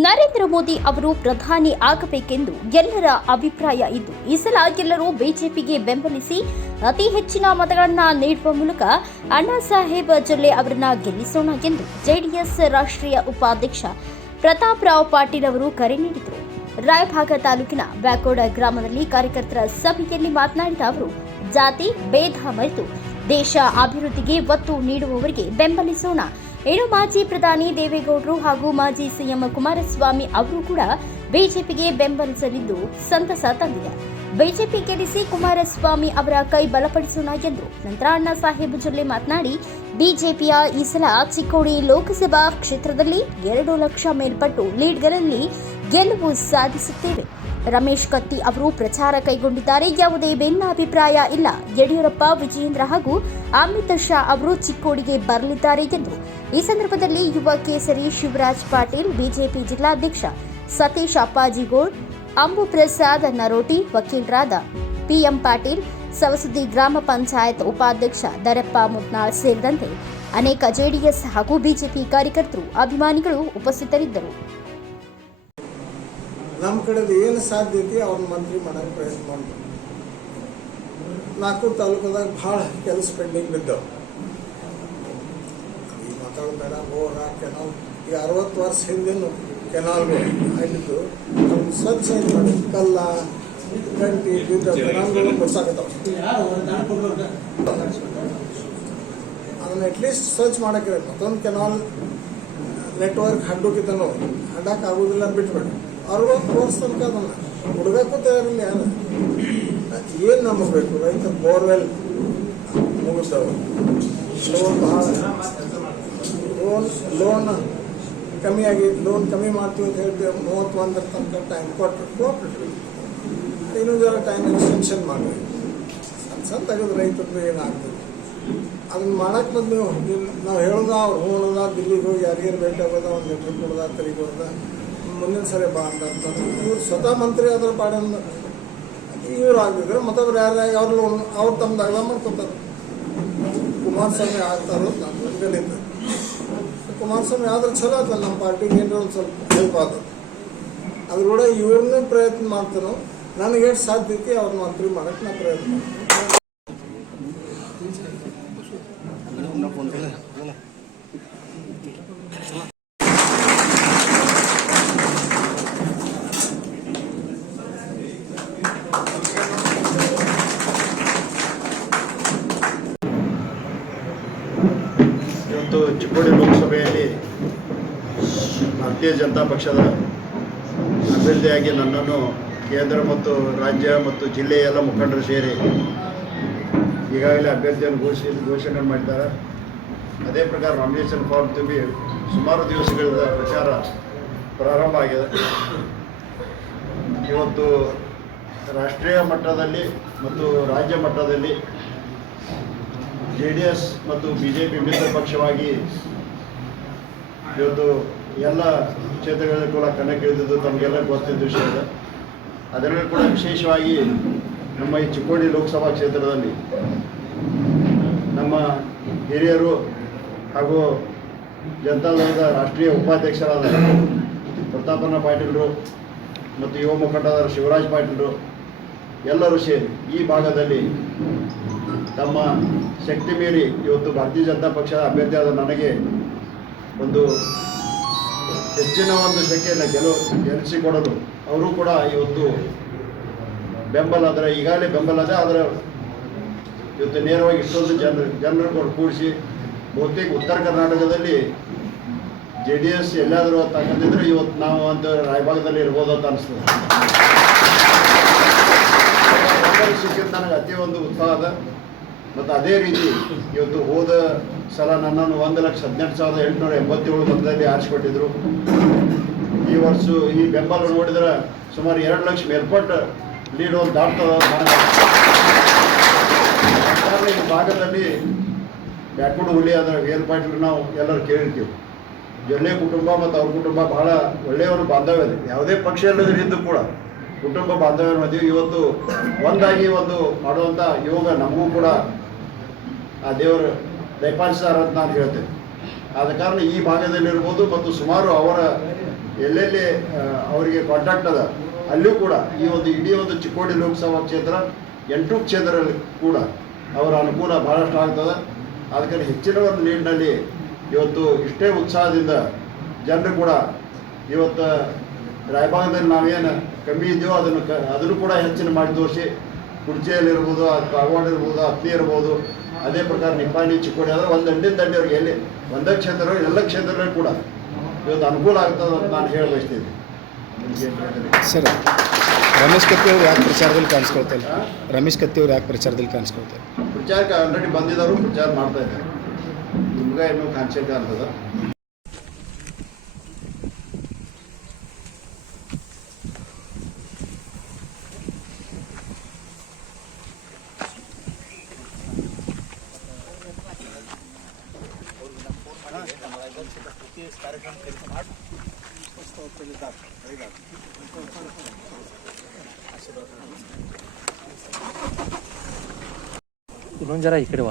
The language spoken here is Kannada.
ನರೇಂದ್ರ ಮೋದಿ ಅವರು ಪ್ರಧಾನಿ ಆಗಬೇಕೆಂದು ಎಲ್ಲರ ಅಭಿಪ್ರಾಯ ಇದ್ದು ಈ ಸಲ ಎಲ್ಲರೂ ಬಿಜೆಪಿಗೆ ಬೆಂಬಲಿಸಿ ಅತಿ ಹೆಚ್ಚಿನ ಮತಗಳನ್ನು ನೀಡುವ ಮೂಲಕ ಅಣ್ಣಾ ಸಾಹೇಬ್ ಜೊಲ್ಲೆ ಅವರನ್ನ ಗೆಲ್ಲಿಸೋಣ ಎಂದು ಜೆಡಿಎಸ್ ರಾಷ್ಟ್ರೀಯ ಉಪಾಧ್ಯಕ್ಷ ಪ್ರತಾಪ್ ರಾವ್ ಪಾಟೀಲ್ ಅವರು ಕರೆ ನೀಡಿದರು. ರಾಯಭಾಗ ತಾಲೂಕಿನ ಬ್ಯಾಕೋಡ ಗ್ರಾಮದಲ್ಲಿ ಕಾರ್ಯಕರ್ತರ ಸಭೆಯಲ್ಲಿ ಮಾತನಾಡಿದ ಅವರು, ಜಾತಿ ಭೇದ ಮರೆತು ದೇಶ ಅಭಿವೃದ್ಧಿಗೆ ಒತ್ತು ನೀಡುವವರಿಗೆ ಬೆಂಬಲಿಸೋಣ. ಇನ್ನು ಮಾಜಿ ಪ್ರಧಾನಿ ದೇವೇಗೌಡರು ಹಾಗೂ ಮಾಜಿ ಸಿಎಂ ಕುಮಾರಸ್ವಾಮಿ ಅವರು ಕೂಡ ಬಿಜೆಪಿಗೆ ಬೆಂಬಲಿಸಲಿದ್ದು ಸಂತಸ ತಂದಿದೆ. ಬಿಜೆಪಿ ಗೆಲ್ಲಿಸಿ ಕುಮಾರಸ್ವಾಮಿ ಅವರ ಕೈ ಬಲಪಡಿಸೋಣ ಎಂದರು. ನಂತರ ಅಣ್ಣಾ ಸಾಹೇಬ್ ಜೊಲ್ಲೆ ಮಾತನಾಡಿ, ಬಿಜೆಪಿಯ ಈ ಸಲ ಚಿಕ್ಕೋಡಿ ಲೋಕಸಭಾ ಕ್ಷೇತ್ರದಲ್ಲಿ 2 ಲಕ್ಷ ಮೇಲ್ಪಟ್ಟು ಲೀಡ್ಗಳಲ್ಲಿ ಗೆಲುವು ಸಾಧಿಸುತ್ತೇವೆ. ರಮೇಶ್ ಕತ್ತಿ ಅವರು ಪ್ರಚಾರ ಕೈಗೊಂಡಿದ್ದಾರೆ. ಯಾವುದೇ ಭಿನ್ನಾಭಿಪ್ರಾಯ ಇಲ್ಲ. ಯಡಿಯೂರಪ್ಪ, ವಿಜಯೇಂದ್ರ ಹಾಗೂ ಅಮಿತ್ ಶಾ ಅವರು ಚಿಕ್ಕೋಡಿಗೆ ಬರಲಿದ್ದಾರೆ ಎಂದರು. ಈ ಸಂದರ್ಭದಲ್ಲಿ ಯುವ ಕೇಸರಿ ಶಿವರಾಜ್ ಪಾಟೀಲ್, ಬಿಜೆಪಿ ಜಿಲ್ಲಾಧ್ಯಕ್ಷ ಸತೀಶ್ ಅಪ್ಪಾಜಿಗೋಳ್, ಅಂಬು ಪ್ರಸಾದ್ ನರೋಟಿ, ವಕೀಲರಾದ ಪಿಎಂ ಪಾಟೀಲ್, ಸವಸುದ್ದಿ ಗ್ರಾಮ ಪಂಚಾಯತ್ ಉಪಾಧ್ಯಕ್ಷ ದರಪ್ಪ ಮುತ್ನಾಳ್ ಸೇರಿದಂತೆ ಅನೇಕ ಜೆಡಿಎಸ್ ಹಾಗೂ ಬಿಜೆಪಿ ಕಾರ್ಯಕರ್ತರು, ಅಭಿಮಾನಿಗಳು ಉಪಸ್ಥಿತರಿದ್ದರು. ನಮ್ಮ ಕಡೆದು ಏನು ಸಾಧ್ಯತೆ ಅವ್ರನ್ನ ಮಂತ್ರಿ ಮಾಡೋಕ್ಕೆ ಪ್ರಯತ್ನ ಮಾಡ್ತಾರೆ. 4 ತಾಲೂಕದಾಗ ಭಾಳ ಕೆಲಸ ಪೆಂಡಿಂಗ್ ಬಿದ್ದವು. ಈ ಮಾತಾಡಬೇಡ, ಬೋರ, ಕೆನಾಲ್, ಈಗ 60 ವರ್ಷ ಹಿಂದಿನ ಕೆನಾಲ್ಗಳು ಆಗಿದ್ದು ಅವ್ನು ಸ್ವಚ್ಛ ಏನು ಮಾಡಿ ಕಲ್ಲ ಗಂಟಿ ಬಿದ್ದ ಕೆನಾಲ್ಗಳು ಬರ್ಸಾಕತ್ತಾವ. ಅದನ್ನ ಅಟ್ಲೀಸ್ಟ್ ಸ್ವಚ್ಛ ಮಾಡೋಕ್ಕೆ ಮತ್ತೊಂದು ಕೆನಾಲ್ ನೆಟ್ವರ್ಕ್ ಹಡ್ಡೋಕಿತನೋ ಹಡ್ಡಕ್ಕೆ ಆಗೋದಿಲ್ಲ ಬಿಟ್ಬೇಡಿ. 60 ವರ್ಷ ತನಕ ಅದನ್ನು ಹುಡುಗಕ್ಕೂ ತಯಾರಿಲ್ಲ. ಯಾರು ಏನು ನಂಬಬೇಕು? ರೈತ ಬೋರ್ವೆಲ್ ಮುಗಿದವು, ಲೋನ್ ಭಾಳ ಲೋನ್ ಕಮ್ಮಿ ಆಗೈತಿ, ಲೋನ್ ಕಮ್ಮಿ ಮಾಡ್ತೀವಿ ಅಂತ ಹೇಳಿದ್ರೆ 31 ತನಕ ಟೈಮ್ ಕೊಟ್ಟರು. ಇನ್ನೂ ಜರ ಟೈಮ್ ಎಕ್ಸ್ಟೆನ್ಷನ್ ಮಾಡಬೇಕು. ಸಣ್ಣ ತೆಗೆದು ರೈತರದ್ದು ಏನಾಗ್ತದೆ ಅದನ್ನು ಮಾಡಕ್ಕೆ ಬಂದು ನಾವು ಹೇಳೋದ ಅವ್ರು ಹೋಗೋದ, ದಿಲ್ಲಿಗೆ ಹೋಗಿ ಯಾರಿಗಾರು ಭೇಟಿ ಆಗೋದ, ಒಂದು ಲೆಟ್ರ್ ಕೊಡೋದ, ತೆರಿಗೋದ, ಮುಂದಿನ ಸರಿ ಬಾ ಅಂತ ಇವ್ರು ಸ್ವತಃ ಮಂತ್ರಿ ಆದ್ರ ಪಾಡಿಂದ ಇವ್ರು ಆಗಿದ್ರೆ ಮತ್ತೊಬ್ರು ಯಾರ್ಯಾರು ಅವ್ರು ತಮ್ಮದಾಗ ಮಾಡ್ಕೊತಾರೆ. ಕುಮಾರಸ್ವಾಮಿ ಆಗ್ತಾರೋ ನಾನು ನನಗಲ್ಲಿದ್ದ ಕುಮಾರಸ್ವಾಮಿ ಆದ್ರೆ ಚಲೋ ಆಗ್ತದೆ. ನಮ್ಮ ಪಾರ್ಟಿಗೆ ಏನಾರ ಒಂದು ಸ್ವಲ್ಪ ಹೆಲ್ಪ್ ಆಗ್ತದೆ. ಅದ್ರ ಕೂಡ ಇವ್ರನ್ನೂ ಪ್ರಯತ್ನ ಮಾಡ್ತಾನೋ. ನನಗೆ ಎಷ್ಟು ಸಾಧ್ಯತೆ ಅವ್ರನ್ನ ಮಂತ್ರಿ ಮಾಡಕ್ಕೆ ನಾ ಪ್ರಯತ್ನ ಮಾಡ್ತೀನಿ. ಇವತ್ತು ಚಿಕ್ಕೋಡಿ ಲೋಕಸಭೆಯಲ್ಲಿ ಭಾರತೀಯ ಜನತಾ ಪಕ್ಷದ ಅಭ್ಯರ್ಥಿಯಾಗಿ ನನ್ನನ್ನು ಕೇಂದ್ರ ಮತ್ತು ರಾಜ್ಯ ಮತ್ತು ಜಿಲ್ಲೆಯ ಎಲ್ಲ ಮುಖಂಡರು ಸೇರಿ ಈಗಾಗಲೇ ಅಭ್ಯರ್ಥಿಯನ್ನು ಘೋಷಣೆ ಮಾಡಿದ್ದಾರೆ. ಅದೇ ಪ್ರಕಾರ ನಾಮಿನೇಷನ್ ಫಾರ್ಮ್ ತುಂಬಿ ಸುಮಾರು ದಿವಸಗಳಿಂದ ಪ್ರಚಾರ ಪ್ರಾರಂಭ ಆಗಿದೆ. ಇವತ್ತು ರಾಷ್ಟ್ರೀಯ ಮಟ್ಟದಲ್ಲಿ ಮತ್ತು ರಾಜ್ಯ ಮಟ್ಟದಲ್ಲಿ JDS ಮತ್ತು BJP ಮಿತ್ರ ಪಕ್ಷವಾಗಿ ಇವತ್ತು ಎಲ್ಲ ಕ್ಷೇತ್ರಗಳಲ್ಲಿ ಕೂಡ ಕಣಕ್ಕಿಳಿದಿದ್ದು ತಮಗೆಲ್ಲ ಗೊತ್ತಿದ್ದ ವಿಷಯ ಇದೆ. ಅದರಲ್ಲಿ ಕೂಡ ವಿಶೇಷವಾಗಿ ನಮ್ಮ ಈ ಚಿಕ್ಕೋಡಿ ಲೋಕಸಭಾ ಕ್ಷೇತ್ರದಲ್ಲಿ ನಮ್ಮ ಹಿರಿಯರು ಹಾಗೂ ಜನತಾದಳದ ರಾಷ್ಟ್ರೀಯ ಉಪಾಧ್ಯಕ್ಷರಾದ ಪ್ರತಾಪಣ್ಣ ಪಾಟೀಲರು ಮತ್ತು ಯುವ ಮುಖಂಡರಾದ ಶಿವರಾಜ್ ಪಾಟೀಲರು ಎಲ್ಲರೂ ಸೇರಿ ಈ ಭಾಗದಲ್ಲಿ ತಮ್ಮ ಶಕ್ತಿ ಮೀರಿ ಇವತ್ತು ಭಾರತೀಯ ಜನತಾ ಪಕ್ಷದ ಅಭ್ಯರ್ಥಿಯಾದ ನನಗೆ ಒಂದು ಹೆಚ್ಚಿನ ಒಂದು ಸಂಖ್ಯೆಯನ್ನು ಗೆಲ್ಲಿಸಿಕೊಡಲು ಅವರು ಕೂಡ ಇವತ್ತು ಬೆಂಬಲ ಆದರೆ ಈಗಾಗಲೇ ಬೆಂಬಲ ಅದೇ ಆದರೆ ಇವತ್ತು ನೇರವಾಗಿ ಇಷ್ಟೊಂದು ಜನರು ಕೂಡಿಸಿ ಬಹುತೇಕ ಉತ್ತರ ಕರ್ನಾಟಕದಲ್ಲಿ JDS ಎಲ್ಲಾದರೂ ತಗೊಂಡಿದ್ರೆ ಇವತ್ತು ನಾವು ಒಂದು ರಾಯಭಾಗದಲ್ಲಿ ಇರ್ಬೋದು ಅಂತ ಅನಿಸ್ತದೆ. ಸಿಕ್ಕಿದ್ದು ನನಗೆ ಅತಿ ಒಂದು ಉತ್ಸಾಹ. ಮತ್ತು ಅದೇ ರೀತಿ ಇವತ್ತು ಹೋದ ಸಲ ನನ್ನನ್ನು 1,18,887 ಮತದಲ್ಲಿ ಆರಿಸಿಕೊಟ್ಟಿದ್ರು. ಈ ವರ್ಷ ಈ ಬೆಂಬಲ ನೋಡಿದ್ರೆ ಸುಮಾರು 2 ಲಕ್ಷ ಮೇಲ್ಪಟ್ಟು ಲೀಡ್ ಒಂದು ದಾಟ್ತದೆ. ಈ ಭಾಗದಲ್ಲಿ ಬ್ಯಾಕ್ವರ್ಡ್ ಹುಲಿ ಅದರ ವೇಲ್ ಪಾಟೀಲ್ ನಾವು ಎಲ್ಲರೂ ಕೇಳಿರ್ತೀವಿ. ಜೊಲ್ಲೆ ಕುಟುಂಬ ಮತ್ತು ಅವ್ರ ಕುಟುಂಬ ಬಹಳ ಒಳ್ಳೆಯವರು ಬಾಂಧವ್ಯ ಇದೆ. ಯಾವುದೇ ಪಕ್ಷ ಇಲ್ಲದ್ರಿಂದ ಕೂಡ ಕುಟುಂಬ ಬಾಂಧವ್ಯ ಮದುವೆ ಇವತ್ತು ಒಂದಾಗಿ ಒಂದು ಮಾಡುವಂಥ ಯೋಗ ನಮಗೂ ಕೂಡ ಆ ದೇವರು ದಯಪಾಲಿಸಿದಾರ ಅಂತ ನಾನು ಹೇಳ್ತೇನೆ. ಆದ ಕಾರಣ ಈ ಭಾಗದಲ್ಲಿರ್ಬೋದು ಮತ್ತು ಸುಮಾರು ಅವರ ಎಲ್ಲೆಲ್ಲಿ ಅವರಿಗೆ ಕಾಂಟ್ಯಾಕ್ಟ್ ಅದ ಅಲ್ಲೂ ಕೂಡ ಈ ಒಂದು ಇಡೀ ಒಂದು ಚಿಕ್ಕೋಡಿ ಲೋಕಸಭಾ ಕ್ಷೇತ್ರ 8 ಕ್ಷೇತ್ರದಲ್ಲಿ ಕೂಡ ಅವರ ಅನುಕೂಲ ಭಾಳಷ್ಟು ಆಗ್ತದೆ. ಅದಕ್ಕೆ ಹೆಚ್ಚಿನ ಒಂದು ಲೀಡ್ನಲ್ಲಿ ಇವತ್ತು ಇಷ್ಟೇ ಉತ್ಸಾಹದಿಂದ ಜನರು ಕೂಡ ಇವತ್ತು ರಾಯಭಾಗದಲ್ಲಿ ನಾವೇನು ಕಮ್ಮಿ ಇದೆಯೋ ಅದನ್ನು ಕೂಡ ಹೆಚ್ಚಿನ ಮಾಡಿ ತೋರಿಸಿ ಕುರ್ಚಿಯಲ್ಲಿರ್ಬೋದು, ಕಾಗವಾಡ ಇರ್ಬೋದು, ಹತ್ತಿ ಇರ್ಬೋದು, ಅದೇ ಪ್ರಕಾರ ನಿಪ್ಪಾಣಿ ಚಿಕ್ಕೋಡಿ ಆದರೆ ಒಂದು ದಂಡಿ ಅವ್ರಿಗೆ ಎಲ್ಲಿ ಒಂದೇ ಕ್ಷೇತ್ರ ಎಲ್ಲ ಕ್ಷೇತ್ರಗಳು ಕೂಡ ಇವತ್ತು ಅನುಕೂಲ ಆಗ್ತದೆ ಅಂತ ನಾನು ಹೇಳಿ ಬಯಸ್ತೀನಿ. ಸರ್, ರಮೇಶ್ ಕತ್ತಿ ಅವರು ಯಾಕೆ ಪ್ರಚಾರದಲ್ಲಿ ಕಾಣಿಸ್ಕೊಳ್ತಾರೆ? ರಮೇಶ್ ಕತ್ತಿ ಅವರು ಯಾಕೆ ಪ್ರಚಾರದಲ್ಲಿ ಕಾಣಿಸ್ಕೊಳ್ತಾರೆ? ಪ್ರಚಾರಕ್ಕೆ ಆಲ್ರೆಡಿ ಬಂದಿದ್ದವರು ಪ್ರಚಾರ ಮಾಡ್ತಾ ಇದ್ದಾರೆ. ನಿಮ್ಗೆ ಇನ್ನೂ ಕಾಣಿಸ್ತಾ ಅಂತದ. ಇನ್ನೊಂದು ಜರ ಈ ಕಡೆ